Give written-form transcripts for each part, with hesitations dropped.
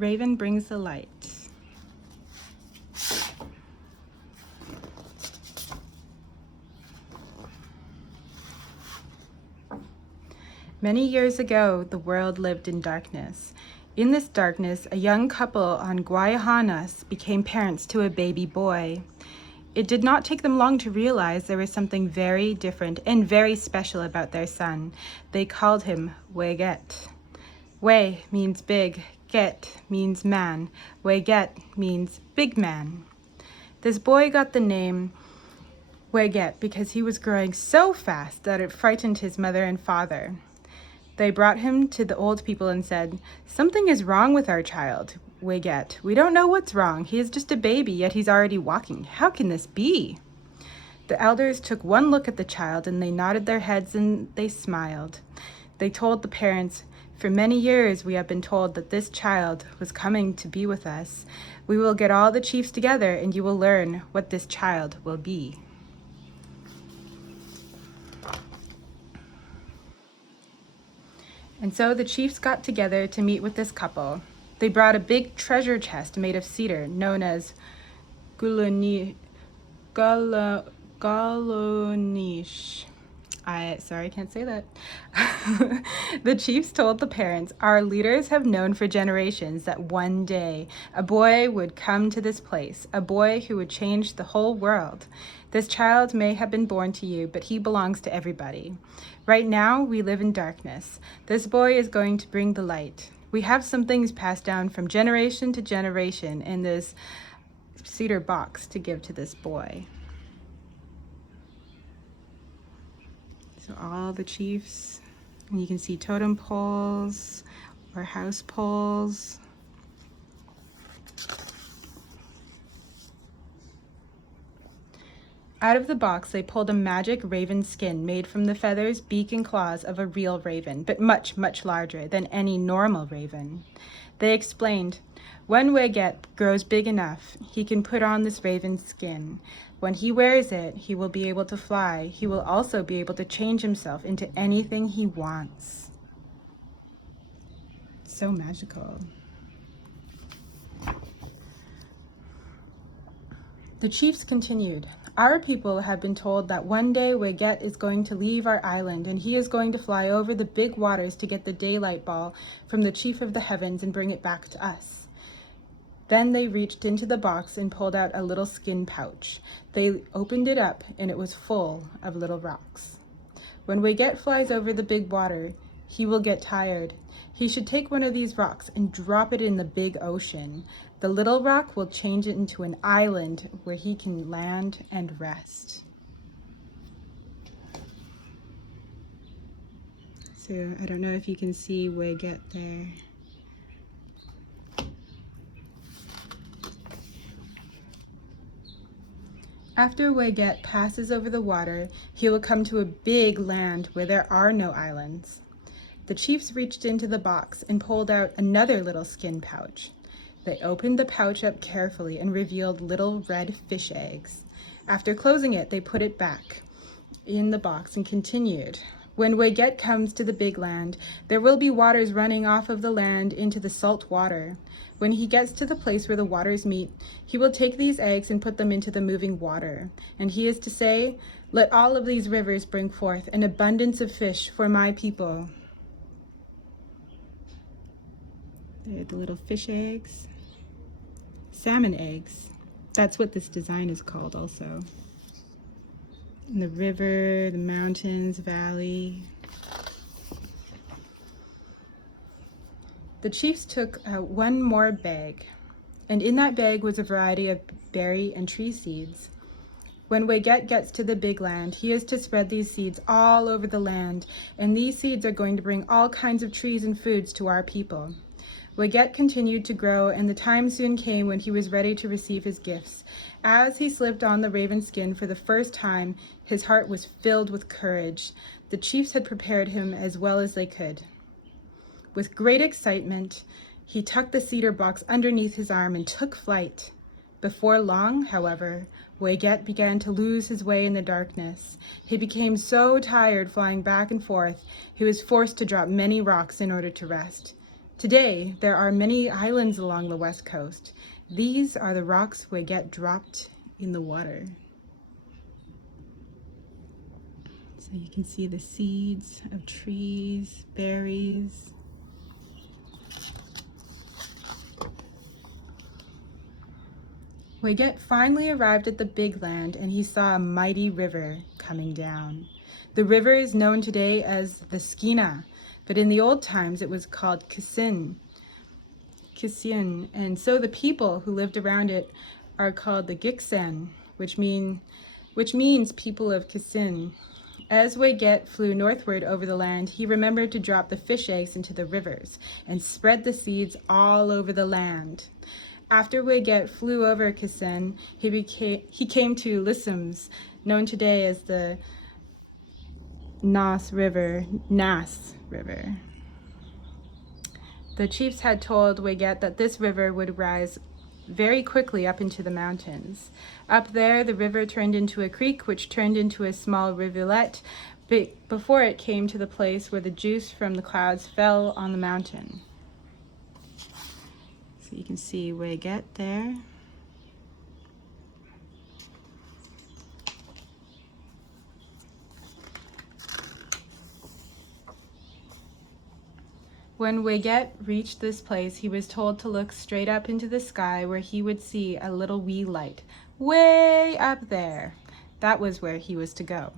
Raven brings the light. Many years ago, the world lived in darkness. In this darkness, a young couple on Guayahanas became parents to a baby boy. It did not take them long to realize there was something very different and very special about their son. They called him Weget. We means big, get means man. Weget means big man. This boy got the name Weget because he was growing so fast that it frightened his mother and father. They brought him to the old people and said, "Something is wrong with our child, Weget. We don't know what's wrong. He is just a baby, yet he's already walking. How can this be?" The elders took one look at the child and they nodded their heads and they smiled. They told the parents, "For many years we have been told that this child was coming to be with us. We will get all the chiefs together and you will learn what this child will be." And so the chiefs got together to meet with this couple. They brought a big treasure chest made of cedar, known as galonish. Sorry, I can't say that. The chiefs told the parents, "Our leaders have known for generations that one day a boy would come to this place, a boy who would change the whole world. This child may have been born to you, but he belongs to everybody. Right now, we live in darkness. This boy is going to bring the light. We have some things passed down from generation to generation in this cedar box to give to this boy." So all the chiefs, and you can see totem poles or house poles. Out of the box, they pulled a magic raven skin made from the feathers, beak, and claws of a real raven, but much, much larger than any normal raven. They explained, "When Weget grows big enough, he can put on this raven skin. When he wears it, he will be able to fly. He will also be able to change himself into anything he wants." So magical. The chiefs continued, "Our people have been told that one day Weget is going to leave our island and he is going to fly over the big waters to get the daylight ball from the chief of the heavens and bring it back to us." Then they reached into the box and pulled out a little skin pouch. They opened it up and it was full of little rocks. "When Weget flies over the big water, he will get tired. He should take one of these rocks and drop it in the big ocean. The little rock will change it into an island where he can land and rest." So I don't know if you can see Weget there. After Weget passes over the water, he will come to a big land where there are no islands. The chiefs reached into the box and pulled out another little skin pouch. They opened the pouch up carefully and revealed little red fish eggs. After closing it, they put it back in the box and continued. "When Weget comes to the big land, there will be waters running off of the land into the salt water. When he gets to the place where the waters meet, he will take these eggs and put them into the moving water. And he is to say, 'Let all of these rivers bring forth an abundance of fish for my people.'" There are the little fish eggs. Salmon eggs. That's what this design is called also. And the river, the mountains, valley. The chiefs took out one more bag, and in that bag was a variety of berry and tree seeds. When Weget gets to the big land, he is to spread these seeds all over the land, and these seeds are going to bring all kinds of trees and foods to our people. Weget continued to grow, and the time soon came when he was ready to receive his gifts. As he slipped on the raven skin for the first time, his heart was filled with courage. The chiefs had prepared him as well as they could. With great excitement, he tucked the cedar box underneath his arm and took flight. Before long, however, Weget began to lose his way in the darkness. He became so tired flying back and forth, he was forced to drop many rocks in order to rest. Today, there are many islands along the west coast. These are the rocks Weget dropped in the water. So you can see the seeds of trees, berries. Weget finally arrived at the big land and he saw a mighty river coming down. The river is known today as the Skeena, but in the old times it was called Kisin. And so the people who lived around it are called the Giksan, which means people of Kisin. As Weget flew northward over the land, he remembered to drop the fish eggs into the rivers and spread the seeds all over the land. After Weget flew over Kisin, he came to Lissums, known today as the Nass River. The chiefs had told Weget that this river would rise very quickly up into the mountains. Up there, the river turned into a creek, which turned into a small rivulet before it came to the place where the juice from the clouds fell on the mountain. So you can see Weget there. When Weget reached this place, he was told to look straight up into the sky where he would see a little wee light, way up there. That was where he was to go.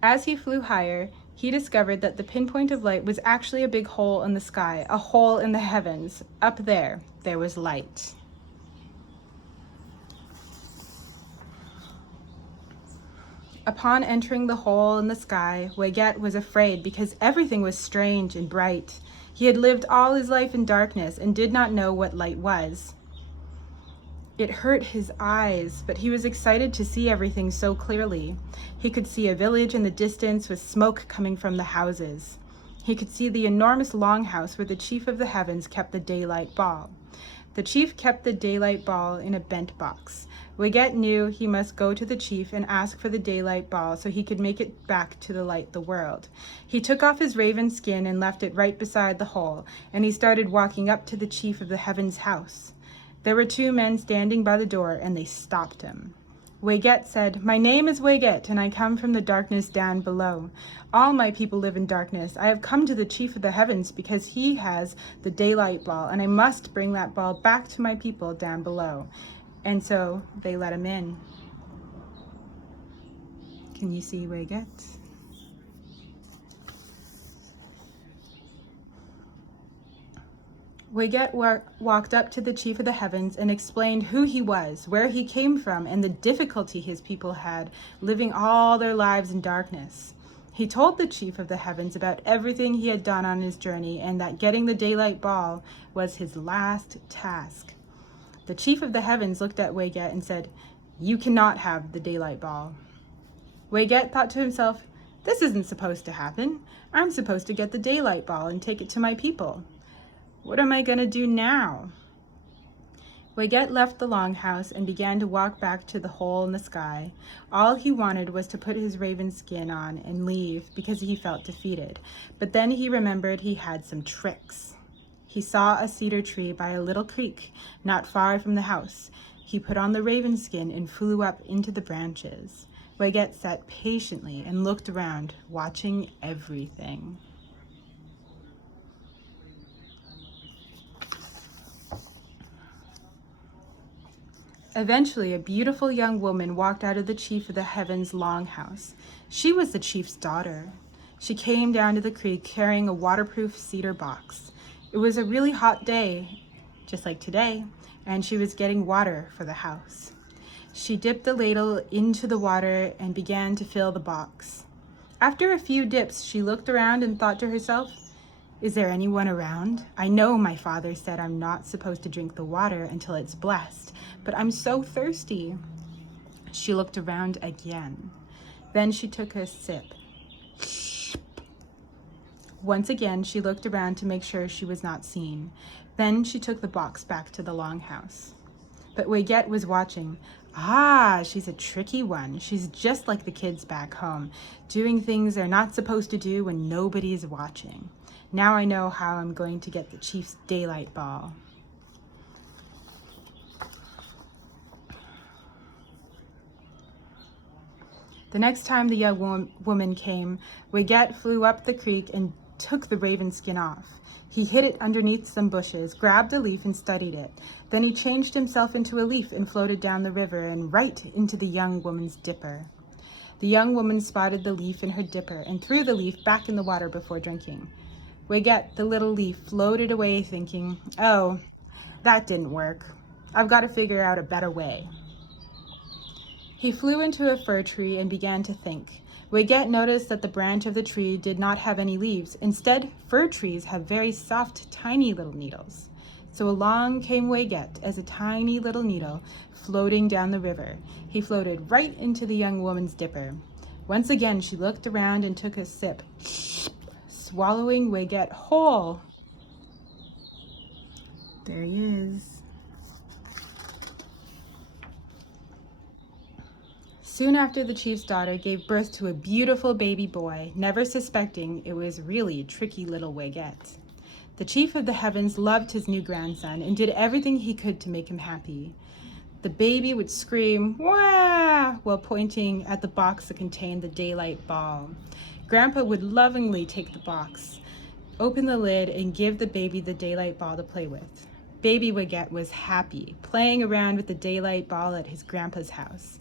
As he flew higher, he discovered that the pinpoint of light was actually a big hole in the sky, a hole in the heavens. Up there, there was light. Upon entering the hole in the sky, Weget was afraid because everything was strange and bright. He had lived all his life in darkness and did not know what light was. It hurt his eyes, but he was excited to see everything so clearly. He could see a village in the distance with smoke coming from the houses. He could see the enormous longhouse where the chief of the heavens kept the daylight ball. The chief kept the daylight ball in a bent box. Weget knew he must go to the chief and ask for the daylight ball so he could make it back to the light the world. He took off his raven skin and left it right beside the hole, and he started walking up to the chief of the heavens' house. There were two men standing by the door, and they stopped him. Weget said, "My name is Weget, and I come from the darkness down below. All my people live in darkness. I have come to the chief of the heavens because he has the daylight ball, and I must bring that ball back to my people down below." And so they let him in. Can you see Weget? Weget walked up to the chief of the heavens and explained who he was, where he came from, and the difficulty his people had living all their lives in darkness. He told the chief of the heavens about everything he had done on his journey and that getting the daylight ball was his last task. The chief of the heavens looked at Weget and said, "You cannot have the daylight ball." Weget thought to himself, "This isn't supposed to happen. I'm supposed to get the daylight ball and take it to my people. What am I going to do now?" Weget left the longhouse and began to walk back to the hole in the sky. All he wanted was to put his raven skin on and leave because he felt defeated. But then he remembered he had some tricks. He saw a cedar tree by a little creek not far from the house. He put on the raven skin and flew up into the branches. Weget sat patiently and looked around, watching everything. Eventually, a beautiful young woman walked out of the chief of the heavens' longhouse. She was the chief's daughter. She came down to the creek carrying a waterproof cedar box. It was a really hot day, just like today, and she was getting water for the house. She dipped the ladle into the water and began to fill the box. After a few dips, she looked around and thought to herself, "Is there anyone around? I know my father said I'm not supposed to drink the water until it's blessed, but I'm so thirsty." She looked around again. Then she took a sip. Once again, she looked around to make sure she was not seen. Then she took the box back to the longhouse. But Weget was watching. "Ah, she's a tricky one. She's just like the kids back home, doing things they're not supposed to do when nobody's watching. Now I know how I'm going to get the chief's daylight ball. The next time the young woman came, Weget flew up the creek and took the raven skin off. He hid it underneath some bushes, grabbed a leaf and studied it. Then he changed himself into a leaf and floated down the river and right into the young woman's dipper. The young woman spotted the leaf in her dipper and threw the leaf back in the water before drinking. Weget, the little leaf, floated away thinking, "Oh, that didn't work. I've got to figure out a better way." He flew into a fir tree and began to think. Weget noticed that the branch of the tree did not have any leaves. Instead, fir trees have very soft, tiny little needles. So along came Weget as a tiny little needle floating down the river. He floated right into the young woman's dipper. Once again, she looked around and took a sip, swallowing Weget whole. There he is. Soon after, the chief's daughter gave birth to a beautiful baby boy, never suspecting it was really a tricky little Weget. The chief of the heavens loved his new grandson and did everything he could to make him happy. The baby would scream, "Wah!" while pointing at the box that contained the daylight ball. Grandpa would lovingly take the box, open the lid, and give the baby the daylight ball to play with. Baby Weget was happy, playing around with the daylight ball at his grandpa's house.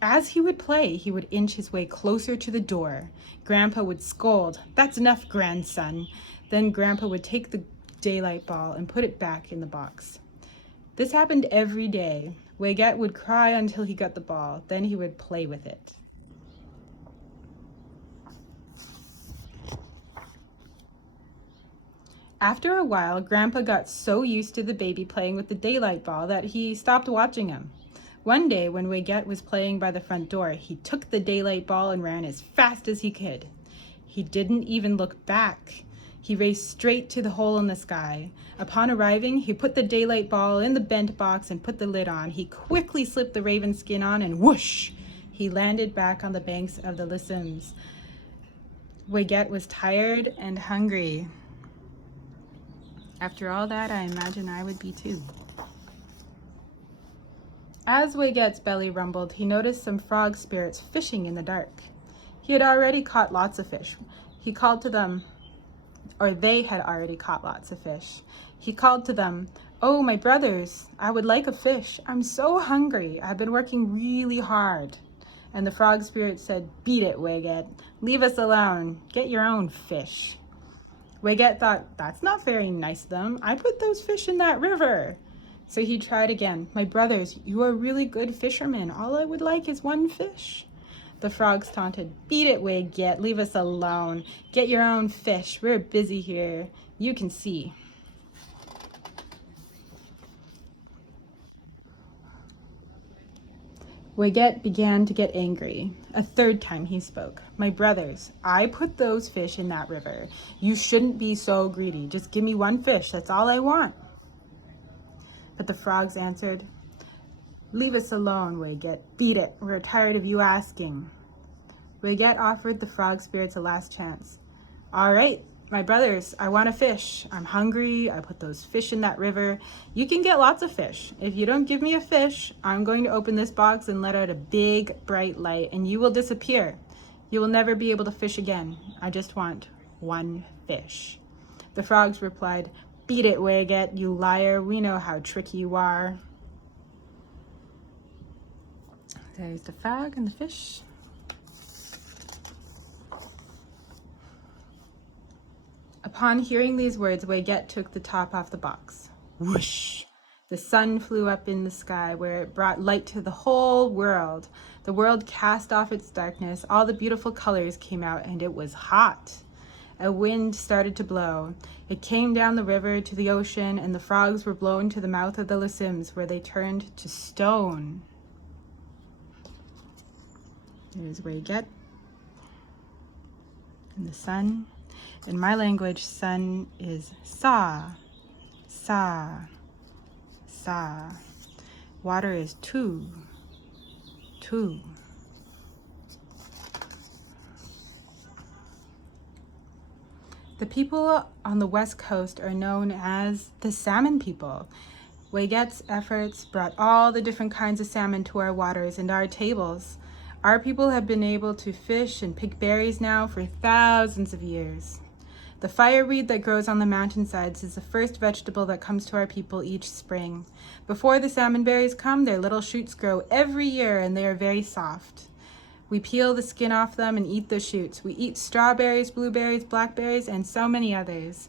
As he would play, he would inch his way closer to the door. Grandpa would scold, "That's enough, grandson." Then Grandpa would take the daylight ball and put it back in the box. This happened every day. Weget would cry until he got the ball. Then he would play with it. After a while, Grandpa got so used to the baby playing with the daylight ball that he stopped watching him. One day, when Weget was playing by the front door, he took the daylight ball and ran as fast as he could. He didn't even look back. He raced straight to the hole in the sky. Upon arriving, he put the daylight ball in the bent box and put the lid on. He quickly slipped the raven skin on and whoosh! He landed back on the banks of the Lissims. Weget was tired and hungry. After all that, I imagine I would be too. As Weget's belly rumbled, he noticed some frog spirits fishing in the dark. He had already caught lots of fish. He called to them, or they had already caught lots of fish. He called to them, "Oh, my brothers, I would like a fish. I'm so hungry. I've been working really hard." And the frog spirit said, "Beat it, Weget. Leave us alone. Get your own fish." Weget thought, "That's not very nice of them. I put those fish in that river." So he tried again. "My brothers, you are really good fishermen. All I would like is one fish." The frogs taunted, "Beat it, Weget. Leave us alone. Get your own fish. We're busy here. You can see." Weget began to get angry. A third time he spoke. "My brothers, I put those fish in that river. You shouldn't be so greedy. Just give me one fish. That's all I want." But the frogs answered, "Leave us alone, Weget. Beat it. We're tired of you asking." Weget offered the frog spirits a last chance. "All right, my brothers, I want a fish. I'm hungry. I put those fish in that river. You can get lots of fish. If you don't give me a fish, I'm going to open this box and let out a big, bright light, and you will disappear. You will never be able to fish again. I just want one fish." The frogs replied, "Beat it, Weget, you liar. We know how tricky you are." There's the frog and the fish. Upon hearing these words, Weget took the top off the box. Whoosh! The sun flew up in the sky where it brought light to the whole world. The world cast off its darkness. All the beautiful colors came out and it was hot. A wind started to blow. It came down the river to the ocean, and the frogs were blown to the mouth of the Lissims, where they turned to stone. There's Weget and the sun. In my language, sun is sa, sa, sa. Water is tu, tu. The people on the west coast are known as the salmon people. Weget's efforts brought all the different kinds of salmon to our waters and our tables. Our people have been able to fish and pick berries now for thousands of years. The fireweed that grows on the mountainsides is the first vegetable that comes to our people each spring. Before the salmon berries come, their little shoots grow every year and they are very soft. We peel the skin off them and eat the shoots. We eat strawberries, blueberries, blackberries, and so many others.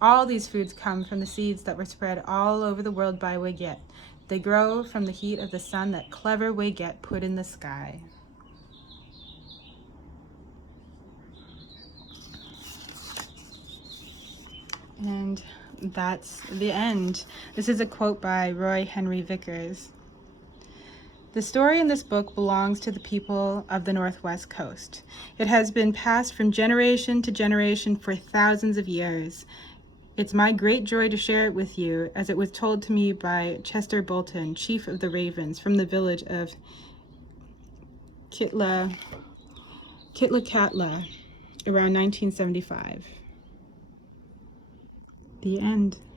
All these foods come from the seeds that were spread all over the world by Weget. They grow from the heat of the sun that clever Weget put in the sky. And that's the end. This is a quote by Roy Henry Vickers. The story in this book belongs to the people of the Northwest Coast. It has been passed from generation to generation for thousands of years. It's my great joy to share it with you, as it was told to me by Chester Bolton, chief of the Ravens from the village of Kitlakatla around 1975. The end.